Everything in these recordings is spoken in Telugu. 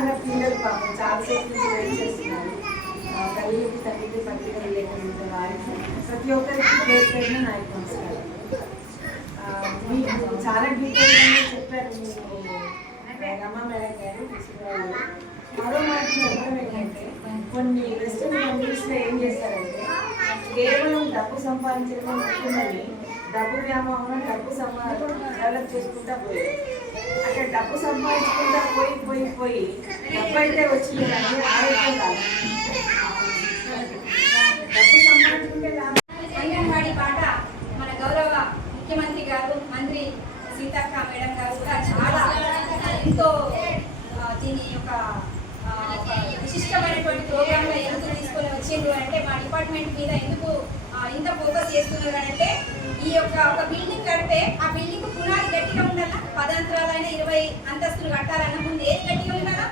ముఖ్యంగా పిల్లలు పాపం చాలాసేపు నుంచి వెయిట్ చేస్తున్నారు. తల్లికి తల్లికి పత్రికలు లేకుండా వారికి ప్రతి ఒక్కరికి పేరు పేరున నాయకు నమస్కారం. మీకు చాలా డీటెయిల్గా చెప్పారు మీ మేడం గారు మరో మాట చెప్పడం ఏంటంటే కొన్ని వెస్టర్న్ కంట్రీస్లో ఏం చేశారంటే కేవలం డబ్బు సంపాదించడం ముఖ్యమని డబ్బు వ్యామోహం డబ్బు సంపా డెవలప్ చేసుకుంటా పోయారు. అక్కడ డబ్బు సంపాదించుకుంటా పోయి పోయి పోయి. డబ్బు అయితే వచ్చింది కానీ ఆరోగ్యం కాదు. డబ్బు సంపాదించుకుంటే లాభం. అంగన్వాడీ పాట మన గౌరవ ముఖ్యమంత్రి గారు మంత్రి సీతక్క మేడం గారు కూడా చాలా ఎంతో దీని యొక్క విశిష్టమైనటువంటి ప్రోగ్రాంలో ఎందుకు తీసుకొని వచ్చిండ్రు అంటే మా డిపార్ట్మెంట్ మీద ఎందుకు ఇంత ఫోకస్ చేస్తున్నారు అంటే ఈ యొక్క ఒక బిల్డింగ్ కడితే ఆ బిల్డింగ్ పునాది గట్టిగా ఉండాలా? పదంతరాలైన ఇరవై అంతస్తులు కట్టాలన్న ముందు ఏది గట్టిగా ఉండాలా?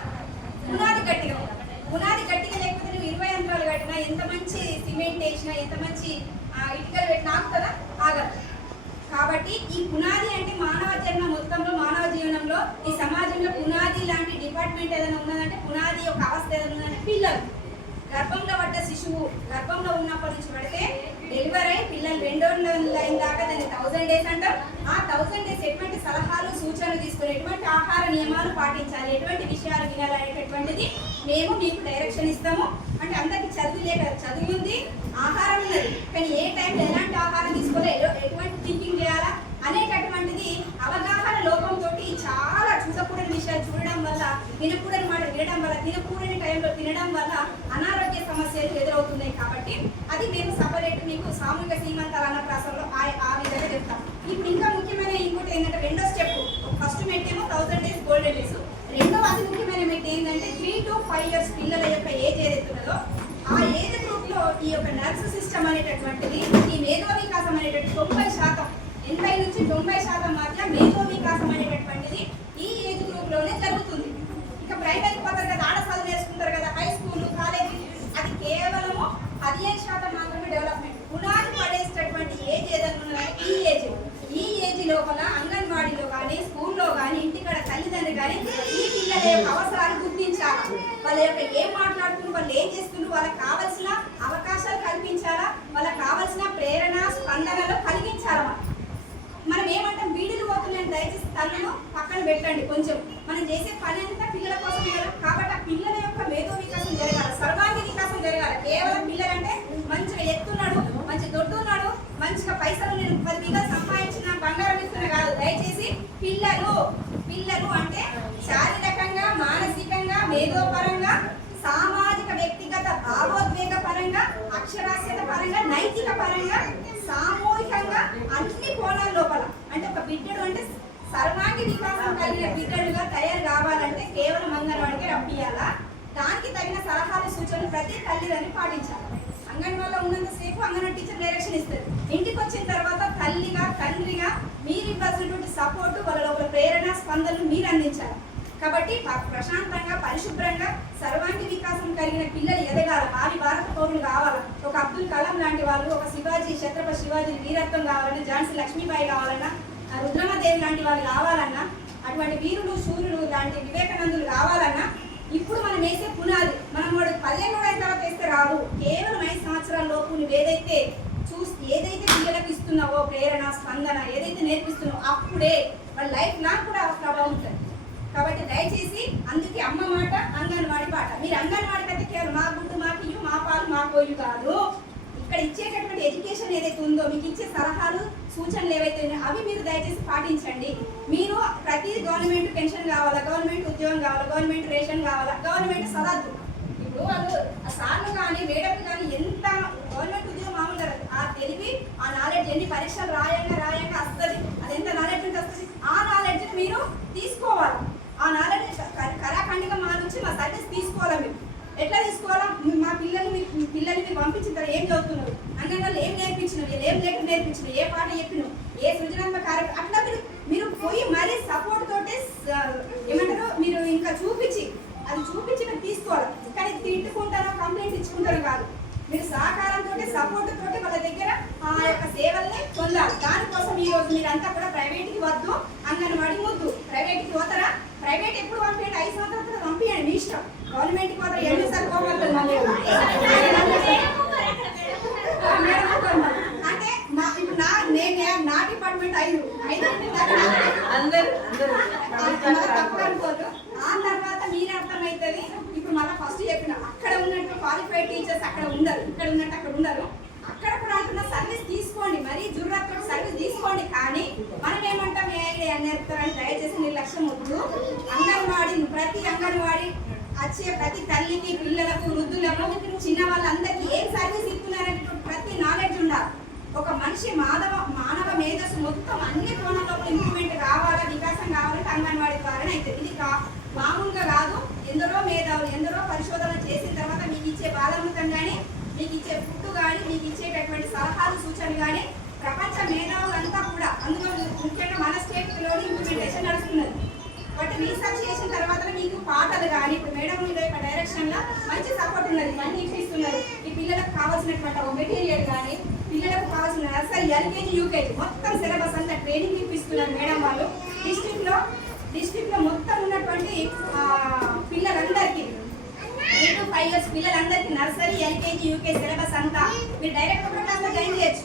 పునాది గట్టిగా ఉండాలి? పునాది గట్టిగా లేకపోతే నువ్వు ఇరవై అంతరాలు కట్టినా ఎంత మంచి సిమెంట్ వేసినా ఎంత మంచి ఇటుకలు పెట్టినా ఆగుతుందా? ఆగదు. కాబట్టి ఈ పునాది అంటే మానవ జన్మ మొత్తంలో మానవ జీవనంలో ఈ సమాజంలో పునాది లాంటి డిపార్ట్మెంట్ ఏదైనా ఉన్నదంటే పునాది యొక్క అవస్థ ఏదైనా ఉందంటే పిల్లలు. గర్భంలో పడ్డ శిశువు గర్భంలో ఉన్నప్పటి నుంచి పడితే డెలివరీ అయి పిల్లలు రెండో నెలలు అయిన దాకా దాన్ని థౌసండ్ డేస్ అంటాం. ఆ థౌసండ్ డేస్ ఎటువంటి సలహాలు సూచనలు తీసుకుని ఎటువంటి ఆహార నియమాలు పాటించాలి ఎటువంటి విషయాలు వినాలనేటటువంటిది మేము మీకు డైరెక్షన్ ఇస్తాము. అంటే అందరికి చదువు లేక చదువు ఉంది ఆహారం ఉన్నది. కానీ ఏ టైంలో ఎలాంటి ఆహారం తీసుకోవాలి ఎటువంటి థింకింగ్ చేయాలా అనేటటువంటిది అవగాహన లోపంతో చాలా చూడకూడని విషయాలు చూడడం వల్ల వినకూడని తినడం వల్ల తినకూడని టైంలో తినడం వల్ల అనారోగ్య సమస్యలు ఎదురవుతున్నాయి కాబట్టి అది మేము సపరేట్ మీకు సామూహిక సీమంతాల అన్నప్రాసంలో ఆ ఆ విధంగా చెప్తాం ఇప్పుడు ఇంకా ముఖ్యమైన ఇంకోటి ఏంటంటే రెండో స్టెప్. ఫస్ట్ మెట్ ఏమో థౌసండ్ డేస్ గోల్డెన్ డేస్ రెండో అతి ముఖ్యమైన మెట్ ఏంటంటే త్రీ టు ఫైవ్ ఇయర్స్ పిల్లల యొక్క ఏజ్ ఏదైతున్నదో ఆ ఏజ్ గ్రూప్లో ఈ యొక్క నర్వ్స్ సిస్టమ్ అనేటటువంటిది ఈ మేధో వికాసం అనేటువంటి తొంభై శాతం ఎనభై నుంచి తొంభై శాతం మధ్య మేధో వికాసం అనేటటువంటిది ఈ ఏజ్ గ్రూప్లోనే జరుగుతుంది. ఇక ప్రైవేట్ కదా ఆడ చదువు కదా హై స్కూల్ కాలేజీ అది కేవలము పదిహేను శాతం మాత్రమే డెవలప్మెంట్ పునాది పడేసేటటువంటి ఏజ్ ఏదన్నా ఈ ఏజ్ ఈ ఏజ్ లోపల అంగన్వాడీలో కానీ స్కూల్లో కానీ ఇంటికాడ తల్లిదండ్రులు కానీ ఈ పిల్లల యొక్క అవసరాలు గుర్తించాలా? వాళ్ళ యొక్క ఏం మాట్లాడుతున్నారు? వాళ్ళు ఏం చేస్తున్నారు? వాళ్ళకి కావాల్సిన అవకాశాలు కల్పించాలా? వాళ్ళకి కావాల్సిన ప్రేరణ స్పందనలు కలిగించాలా? మనం. ఏమంటాం వీడియోలు పోతున్నాయని దయచేసి తల్లులు పక్కన పెట్టండి కొంచెం. మనం చేసే పని అంతా పిల్లల కోసం కదా. కాబట్టి ఆ పిల్లల యొక్క మేధో వికాసం జరగాలి సర్వాంగ వికాసం జరగాలి. కేవలం పిల్లలంటే మంచిగా ఎత్తున్నాడు మంచి దొడ్డున్నాడు మంచిగా పైసలు నేను పది బిగలు సంపాదించిన బంగారం ఇస్తున్నా కాదు. దయచేసి పిల్లలు పిల్లలు అంటే శారీరకంగా మానసికంగా మేధోపరంగా సామాజిక వ్యక్తిగత భావోద్వేగ పరంగా అక్షరాస్యత పరంగా నైతిక పరంగా సామూహికంగా అన్ని కోణాల లోపల అంటే ఒక బిడ్డడు అంటే సర్వాంగి వికాసం కలిగిన బిడ్డలుగా తయారు కావాలంటే కేవలం అంగన్వాడికి రప్పియాలా దానికి తగిన సలహాలు సూచనలు ప్రతి తల్లిదండ్రులు పాటించాలి. అంగన్వాడిలో ఉన్నంతసేపు అంగన్వాడి టీచర్ డైరెక్షన్ ఇస్తారు ఇంటికి వచ్చిన తర్వాత తల్లిగా తండ్రిగా మీరు ఇవ్వాల్సినటువంటి సపోర్టు వాళ్ళ లోపల ప్రేరణ స్పందనలు మీరు అందించాలి. కాబట్టి ప్రశాంతంగా పరిశుభ్రంగా సర్వాంగి వికాసం కలిగిన పిల్లలు ఎదగాల. భావి భారత పౌరులు కావాలి. ఒక అబ్దుల్ కలాం లాంటి వాళ్ళు ఒక శివాజీ ఛత్రపతి శివాజీ వీరత్వం కావాలన్నా ఝాన్సీ లక్ష్మీబాయి కావాలన్నా రుద్రమదేవి లాంటి వాళ్ళు కావాలన్నా అటువంటి వీరులు సూర్యులు లాంటి వివేకానందులు కావాలన్నా ఇప్పుడు మనం వేసే పునాది మనం వాడు పదిహేను అయిన తర్వాత వేస్తే రాదు. కేవలం ఐదు సంవత్సరాల లోపు నువ్వు ఏదైతే చూసి ఏదైతే పిల్లలకు ఇస్తున్నావో ప్రేరణ స్పందన ఏదైతే నేర్పిస్తున్నావో అప్పుడే వాళ్ళ లైఫ్ నాకు కూడా ప్రభావం ఉంటుంది. కాబట్టి దయచేసి అందుకే అమ్మ మాట అంగన్వాడి పాట. మీరు అంగన్వాడికి అయితే కేవలం మా గుడ్డు మాకు ఇయ్యు మా పాలు మా కోయు కాదు. ఇక్కడ ఇచ్చేటటువంటి ఎడ్యుకేషన్ ఏదైతే ఉందో మీకు ఇచ్చే సలహాలు సూచనలు ఏవైతే ఉన్నాయో అవి మీరు దయచేసి పాటించండి. మీరు ప్రతి గవర్నమెంట్ పెన్షన్ కావాలా గవర్నమెంట్ ఉద్యోగం కావాలా గవర్నమెంట్ రేషన్ కావాలా గవర్నమెంట్ సలహద్దు ఇప్పుడు వాళ్ళు సార్లు కానీ మేడలు కానీ ఎంత గవర్నమెంట్ ఉద్యోగం మామూలు ఆ తెలివి ఆ నాలెడ్జ్ ఎన్ని పరీక్షలు రాయంగా రాయంగా వస్తుంది అది ఎంత నాలెడ్జ్ ఉంటే వస్తుంది ఆ నాలెడ్జ్ మీరు తీసుకోవాలి. ఆ నాలెడ్జ్ కరాఖండిగా మా నుంచి మా సర్వీస్ తీసుకోవాలి మేము ఎట్లా తీసుకోవాలా? పిల్లలకి పిల్లల్ని పంపించిన తర్వాత ఏం చదువుతున్నారు? అంగన్వాళ్ళు ఏం నేర్పించినారు? ఏం లేక నేర్పించినారు? ఏ పాట చెప్పినారు? ఏ సృజనాత్మక కార్యక్రమం అట్లా మీరు మీరు పోయి మరీ సపోర్ట్ తోటే ఏమంటారు? మీరు ఇంకా చూపించి అది చూపించి మీరు తీసుకోవాలి. కానీ తిట్టుకుంటారో కంప్లైంట్ ఇచ్చుకుంటారో కాదు. మీరు సహకారంతో సపోర్ట్ తోటి వాళ్ళ దగ్గర ఆ యొక్క సేవల్ని పొందాలి. దానికోసం ఈ రోజు మీరంతా కూడా ప్రైవేట్కి వద్దు. అంగన్వాడి ముద్దు ప్రైవేట్కి పోతారా? ప్రైవేట్ ఎప్పుడు పంపించండి ఐదు సంవత్సరాల పంపించండి మీ ఇష్టం. గవర్నమెంట్ పోతారు? ఎన్ని సార్లు పోవాలి ఆ, మేడం అనుకోండి. అంటే మా ఇప్పుడు నా నేను నా డిపార్ట్మెంట్ ఐదు. ఐదు అందరూ అందరూ మళ్ళా తప్పుగా అనుకోదు ఆ తర్వాత మీరు అర్థమవుతుంది ఇప్పుడు మళ్ళీ ఫస్ట్ చెప్పిన అక్కడ ఉన్నట్టు క్వాలిఫైడ్ టీచర్స్ అక్కడ ఉండరు ఇక్కడ ఉన్నట్టు అక్కడ ఉండరు అక్కడ కూడా అంటున్న సర్వీస్ తీసుకోండి మరి జూరాతో సర్వీస్ తీసుకోండి కానీ మనం ఏమంటాం ఏ ఐడియా అని చెప్తారని దయచేసి నిర్లక్ష్యం వద్దు. అంగన్వాడి ప్రతి అంగన్వాడి వచ్చే ప్రతి తల్లికి పిల్లలకు వృద్ధులకు చిన్న వాళ్ళందరికీ ఏం సర్వీస్ ఇస్తున్నారనేటువంటి ప్రతి నాలెడ్జ్ ఉండాలి. ఒక మనిషి మానవ మానవ మేధస్సు మొత్తం అన్ని కోణంలో ఇంప్రూవ్మెంట్ కావాలా వికాసం కావాలంటే అంగన్వాడీ ద్వారానే అవుతుంది ఇది కా మామూలుగా కాదు. ఎందరో మేధావులు ఎందరో పరిశోధన చేసిన తర్వాత మీకు ఇచ్చే బాలమృతం కానీ మీకు ఇచ్చే ఫుడ్ కానీ మీకు ఇచ్చేటటువంటి సలహాలు సూచనలు కానీ ప్రపంచ మేధావులంతా కూడా అందులో ముఖ్యంగా మన స్టేట్లోని ఇంప్లిమెంటేషన్ నడుస్తున్నది. బట్ రీసెర్చ్ చేసిన తర్వాత మీకు పాటలు కానీ ఇప్పుడు మేడం మీద యొక్క డైరెక్షన్లో మంచి సపోర్ట్ ఉన్నది. మంచి ఇప్పిస్తున్నారు. ఈ పిల్లలకు కావాల్సినటువంటి ఒక మెటీరియల్ కానీ పిల్లలకు కావాల్సిన నర్సరీ ఎల్కేజీ యూకేజీ మొత్తం సిలబస్ అంతా ట్రైనింగ్ ఇప్పిస్తున్నారు మేడం వాళ్ళు. డిస్టిక్లో డిస్టిక్లో మొత్తం ఉన్నటువంటి పిల్లలందరికీ త్రీ టు ఫైవ్ ఇయర్స్ పిల్లలందరికీ నర్సరీ ఎల్కేజీ యూకేజీ సిలబస్ అంతా మీరు డైరెక్ట్ ఒక క్లాస్లో జాయిన్ చేయొచ్చు.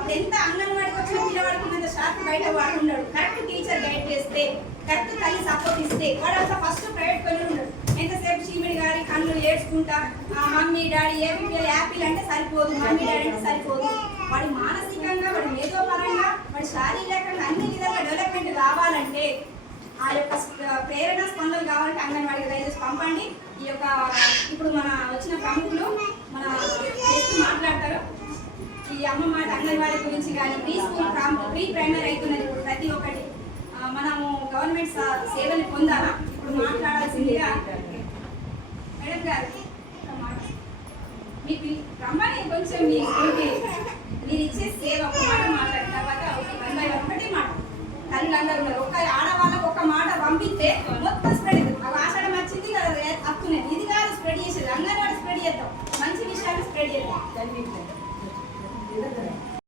అప్పుడు ఎంత అంగన్వాడికి వచ్చిన పిల్లవాడికి ఉన్నంత షార్ప్ బయట వాడు ఉన్నాడు. కరెక్ట్ టీచర్ గైడ్ చేస్తే కరెక్ట్ తల్లి సపోర్ట్ ఇస్తే వాడు అంతా ఫస్ట్ ప్రైవేట్ కొని ఉన్నాడు ఎంతసేపు చీమిడి గారి కన్నులు ఏడ్చుకుంటా మమ్మీ డాడీ ఏపీ యాపిల్ అంటే సరిపోదు మమ్మీ డాడీ అంటే సరిపోదు. వాడి మానసికంగా వాడి మేధోపరంగా వాడి శారీరకంగా అన్ని విధంగా డెవలప్మెంట్ కావాలంటే ఆ యొక్క ప్రేరణ స్పందనలు కావాలంటే అంగన్వాడికి దయచేసి పంపండి. ఈ యొక్క ఇప్పుడు మన వచ్చిన ప్రముఖులు మన అమ్మ మాట అంగన్వాడీ గురించి కానీ ప్రీ స్కూల్ ప్రీ ప్రైమరీ అవుతున్నది ఇప్పుడు ప్రతి ఒక్కటి. మనము గవర్నమెంట్ సేవలు పొందాలా? ఇప్పుడు మాట్లాడాల్సిందిగా మేడం గారు. మీకు రమ్మని కొంచెం మీ స్కూల్కి